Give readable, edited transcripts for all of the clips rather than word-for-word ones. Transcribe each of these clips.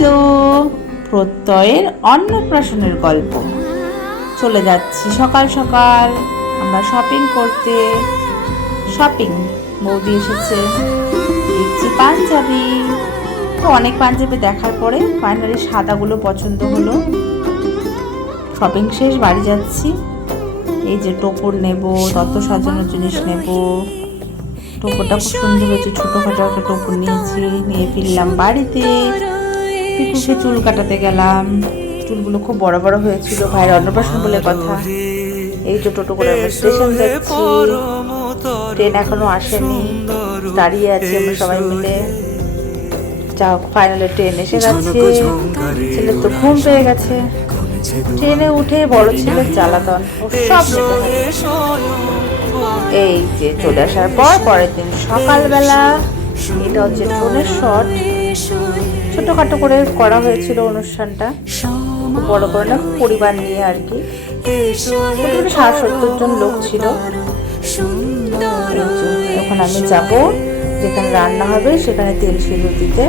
Hello, প্রত্যয়ের অন্নপ্রাশনের গল্প। চলে যাচ্ছি সকাল সকাল আমরা শপিং করতে। বৌদি এসেছে, দেখছি পাঞ্জাবি। তো অনেক পাঞ্জাবি দেখার পরে ফাইনালি সাদাগুলো পছন্দ হলো। শপিং শেষ, বাড়ি যাচ্ছি। এই যে টোপর নেব, তত্ত্ব সাজানোর জিনিস নেব। টোপরটা খুব সুন্দর হয়েছে, ছোটোখাটো একটা টোপর নিয়েছি। নিয়ে ফিরলাম বাড়িতে। পিকুকে চুল কাটাতে গেলাম। চুলগুলো খুব বড় বড় হয়েছিল, ভাইয়ের অন্নপ্রাশন বলে কথা। এই যে টোটো করে আমরা স্টেশন যাচ্ছি। ট্রেন এখনো আসেনি, দাঁড়িয়ে আছি আমরা সবাই মিলে। যা ফাইনালি ট্রেন এসে গেছে। ছেলে তো ঘুম পেয়ে গেছে। ট্রেনে উঠে বড় ছেলের জ্বালাতন সব এই যে চলে আসার পর পরের দিন সকালবেলা, এটা হচ্ছে ট্রেনের শট। ছোটখাটো করে করা হয়েছিল অনুষ্ঠানটা, বড় করে না, পরিবার নিয়ে আর কি। 60-70 জন লোক ছিল। এখন আমি যাব যেখানে রান্না হবে সেখানে তেল সিঁদুর দিতে।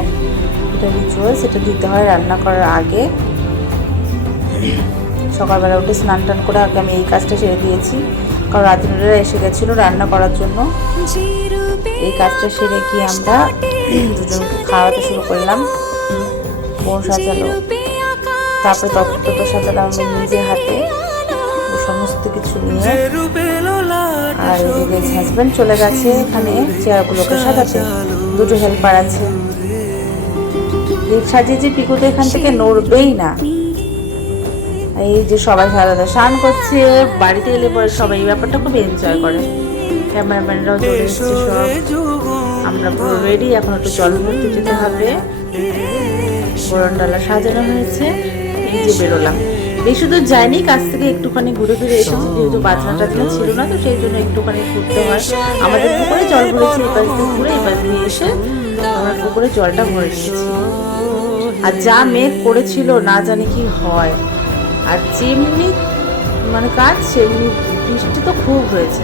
এটা রিচুয়াল, সেটা দিতে হয় রান্না করার আগে। সকালবেলা উঠে স্নান টান করে আগে আমি এই কাজটা সেরে দিয়েছি, কারণ রাঁধুনিরা এসে গেছিলো রান্না করার জন্য। এই কাজটা সেরে গিয়ে আমরা দুজনকে খাওয়াতে শুরু করলাম। বোন সাজালো, তারপরে তত্ত্বটা সাজালাম আমি নিজে হাতে সমস্ত কিছু নিয়ে। আর এদিকে হাজব্যান্ড চলে গেছে এখানে চেয়ারগুলোকে সাজাতে, দুটো হেল্পার আছে। সাজিয়েছি, পিকু তো এখান থেকে নড়বেই না। এই যে সবাই সারাদা স্নান করছে। বাড়িতে এলে পরে সবাই এই ব্যাপারটা খুব এনজয় করে। ক্যামেরাম্যানরাও চলে এসছে সব। আমরা পুরো রেডি, এখন একটু জল ভরতে যেতে হবে। বরণ ডালা সাজানো হয়েছে। এই যে বেরোলাম, বেশি দূর যায়নি, কাছ থেকে একটুখানি ঘুরে ফিরে এসেছি, যেহেতু বাজনা টাজনা ছিল না, তো সেই জন্য একটুখানি ঘুরতে হয়। আমাদের পুকুরে জল ভরেছি, এই পাশ দিয়ে ঘুরে এই পাশ দিয়ে এসে আমরা পুকুরে জলটা ভরে এসেছি। আর যা মেঘ করেছিল না জানি কি হয়। আর যেমনি মানে কাজ সেমনি বৃষ্টি তো খুব হয়েছে।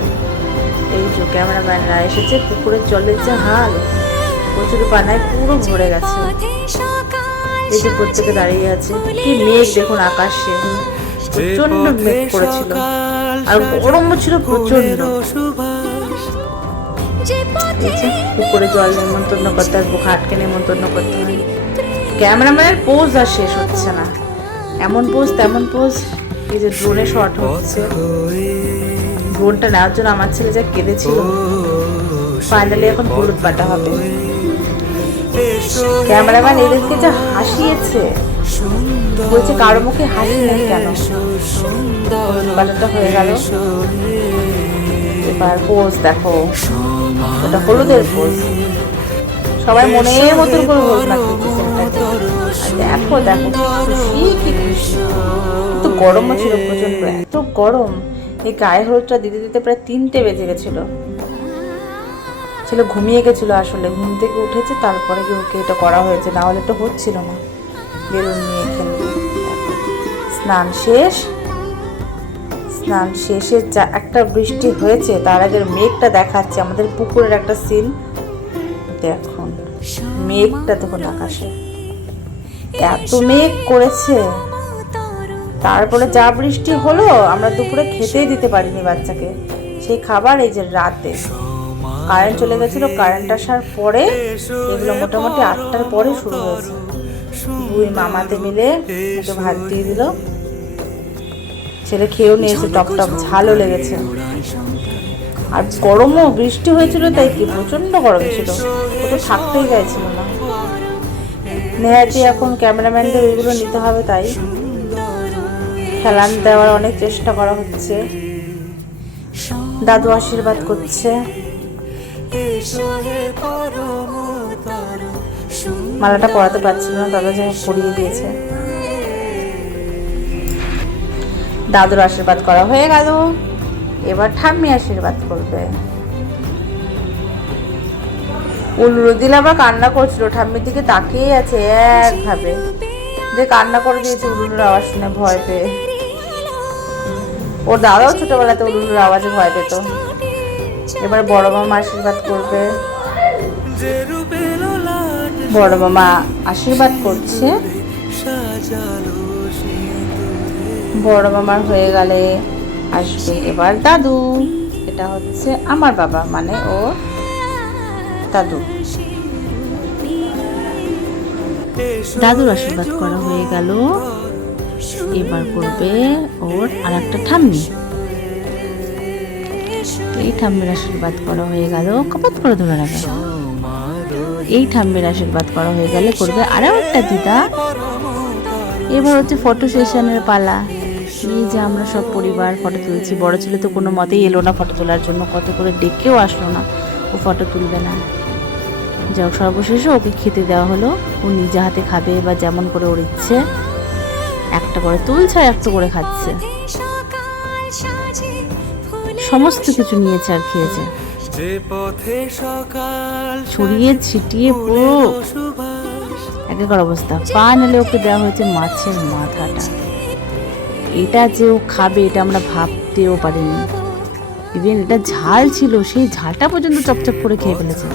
এই যে ক্যামেরাম্যানরা এসেছে, পুকুরের জলের যা হাল, প্রচুর পানায় পুরো ভরে গেছে। এই যে প্রত্যেকে দাঁড়িয়ে আছে। কি মেঘ দেখুন আকাশে, প্রচন্ড মেঘ করেছিল আর গরম ছিল প্রচন্ড। পুকুরে জল নেমন্তন্ন করতে হয়, বুক হাটকে নেমন্তন্ন করতে হয়। ক্যামেরাম্যানের পোজ আর শেষ হচ্ছে না, এমন পোজ তেমন পোজ। এই যে ড্রোনে শট হচ্ছে, ড্রোনটা নেওয়ার জন্য আমার ছেলে যা কেঁদেছিল। ফাইনালি এখন হলুদ বাটা হবে। ক্যামেরাম্যান এদেরকে যা হাসিয়েছে, বলছে কারো মুখে হাসি নেই কেন। হলুদ বাটাটা হয়ে গেল, এবার পোজ দেখো, ওটা হলুদের পোজ। সবাই মনে মতন করে হলুদ মাখিয়েছে। দেখো দেখো খুশি, কি খুশি। তো গরমও ছিল প্রচন্ড, এত গরম। এই গায়ে হলুদটা দিতে দিতে প্রায় 3টে বেজে গেছিল। ছেলে ঘুমিয়ে গেছিল, আসলে ঘুম থেকে উঠেছে তারপরে কি ওকে এটা করা হয়েছে, না হলে তো হচ্ছিল না। বেলুন নিয়ে খেলবে। স্নান শেষে যা একটা বৃষ্টি হয়েছে, তার আগের মেঘটা দেখাচ্ছে আমাদের পুকুরের একটা সিন। দেখুন মেঘটা দেখুন আকাশে, এত মেঘ করেছে। তারপরে যা বৃষ্টি হলো, আমরা দুপুরে খেতেই দিতে পারিনি বাচ্চাকে সেই খাবার। এই যে রাতে কারেন্ট চলে গেছিল, কারেন্ট আসার পরে এগুলো মোটামুটি 8টার পরে শুরু হয়েছে। দুই মামাতে মিলে একটু ভাত দিয়ে দিল, ছেলে খেয়েও নিয়েছে, টক টক ঝালও লেগেছে। আর গরমও, বৃষ্টি হয়েছিল তাই কি প্রচন্ড গরম ছিল, ও তো থাকতেই গাইছিল না। নেহাতি এখন ক্যামেরাম্যানদের ওইগুলো নিতে হবে, তাই খেলান দেওয়ার অনেক চেষ্টা করা হচ্ছে। দাদু আশীর্বাদ করছে। মালাটা পরাতে পারছিল না, দাদা যা পরিয়ে দিয়েছে। দাদুর আশীর্বাদ করা হয়ে গেল, এবার ঠাম্মি আশীর্বাদ করবে। উলুদিল আবার কান্না করছিল, ঠাম্মির দিকে তাকিয়ে আছে একভাবে, যে কান্না করে দিয়েছে উলুলুর আওয়াজ শুনে ভয় পেয়ে। ওর দাদাও ছোটবেলাতে উলুলুর আওয়াজে ভয় পেত। এবার বড় মামা আশীর্বাদ করবে। বড় মামা আশীর্বাদ করছে। বড় মামার হয়ে গেলে আসবে এবার দাদু। এটা হচ্ছে আমার বাবা, মানে ও দাদু। দাদুর আশীর্বাদ করা হয়ে গেল, এবার করবে ওর আর একটা ঠাম্মি। এই ঠাম্মির আশীর্বাদ করা হয়ে গেল, কপাত করে ধরে রাখবে। এই ঠাম্মির আশীর্বাদ করা হয়ে গেলে করবে আরো একটা দিদা। এবার হচ্ছে ফটো সেশনের পালা। এই যে আমরা সব পরিবার ফটো তুলছি। বড় ছেলে তো কোনো মতেই এলো না ফটো তোলার জন্য, কত করে ডেকেও আসলো না, ও ফটো তুলবে না। যাও, সর্বশেষে ওকে খেতে দেওয়া হলো। ও নিজে হাতে খাবে বা যেমন করে ওর ইচ্ছে, একটা করে তুলছে আর একটা করে খাচ্ছে। সমস্ত কিছু নিয়েছে আর খেয়েছে, ছড়িয়ে ছিটিয়ে পুরো একেকার অবস্থা। ফাইনালি ওকে দেওয়া হয়েছে মাছের মাথাটা। এটা যে ও খাবে এটা আমরা ভাবতেও পারিনি। ইভেন এটা ঝাল ছিল, সেই ঝালটা পর্যন্ত চপচপ করে খেয়ে ফেলেছে।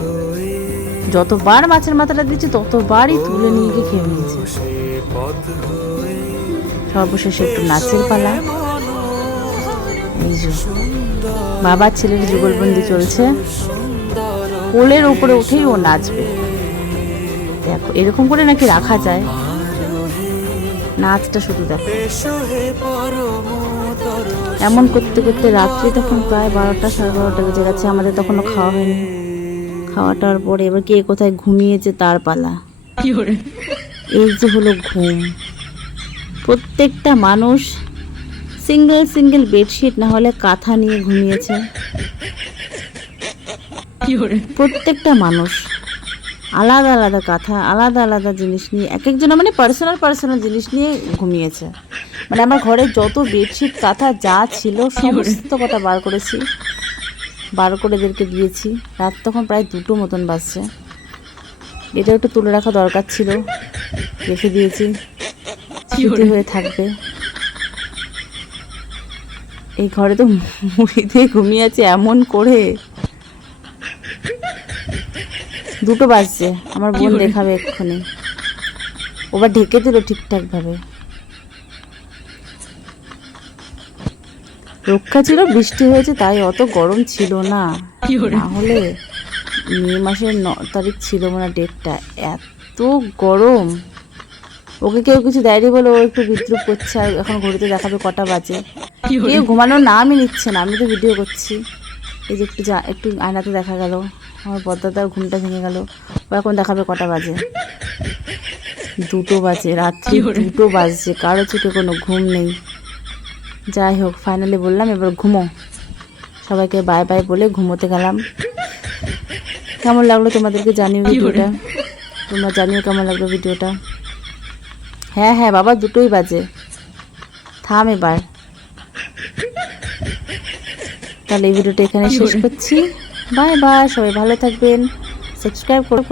যতবার মাছের মাথাটা দিচ্ছে ততবারই তুলে নিয়ে গিয়ে খেয়ে নিয়েছে। সর্বশেষে একটু নাচের পালা। এই যে বাবা ছেলের যুগলবন্দি চলছে, কোলের উপরে উঠেই ও নাচবে। দেখো এরকম করে নাকি রাখা যায়, নাচটা শুধু দেখো। এমন করতে করতে রাত্রি তখন প্রায় 12টা সাড়ে 12টা বেজে গেছে। আমাদের তখনও খাওয়া হয়নি। খাওয়াটার পরে এবার কে কোথায় ঘুমিয়েছে তার পালা। এই যে হলো ঘুম। প্রত্যেকটা মানুষ সিঙ্গেল সিঙ্গেল বেডশিট না হলে কাঁথা নিয়ে ঘুমিয়েছে। প্রত্যেকটা মানুষ আলাদা আলাদা কাঁথা, আলাদা আলাদা জিনিস নিয়ে, এক একজন মানে পার্সোনাল জিনিস নিয়ে ঘুমিয়েছে। মানে আমার ঘরে যত বেডশিট কাঁথা যা ছিল সমস্ত কটা বার করেছি, বার করে এদেরকে দিয়েছি। রাত তখন প্রায় 2টো মতন বাজছে। এটা একটু তুলে রাখা দরকার ছিল, রেখে দিয়েছি, স্মৃতি হয়ে থাকবে। এই ঘরে তো মুড়ি দিয়ে ঘুমিয়ে আছে এমন করে। 2টো বাজছে, আমার বোন দেখাবে এক্ষুনি। ওবার ঢেকে দিল ঠিকঠাক ভাবে। রক্ষা ছিল, বৃষ্টি হয়েছে তাই অত গরম ছিল না, না হলে মে মাসের 9 তারিখ ছিল মানে ডেটটা, এত গরম। ওকে কেউ কিছু দেয়নি বলে ও একটু বিদ্রুপ করছে। আর এখন ঘড়িতে দেখাবে কটা বাজে। কেউ ঘুমানোর নামই নিচ্ছে না, আমি তো ভিডিও করছি। এই যে একটু আয়নাতে দেখা গেল আমার বড়দাদার ঘুমটা ভেঙে গেল। ও এখন দেখাবে কটা বাজে। 2টো বাজে, রাত্রি 2টো বাজছে, কারো চোখে কোনো ঘুম নেই। যাই হোক, ফাইনালি বললাম এবার ঘুমো। সবাইকে বাই বাই বলে ঘুমোতে গেলাম। কেমন লাগলো তোমাদেরকে জানিও ভিডিওটা, তোমরা জানিও কেমন লাগলো ভিডিওটা। হ্যাঁ হ্যাঁ বাবা, 2টোই বাজে, থাম এবার। তাহলে এই ভিডিওটা এখানে শেষ করছি। বাই বাই, সবাই ভালো থাকবেন, সাবস্ক্রাইব করো।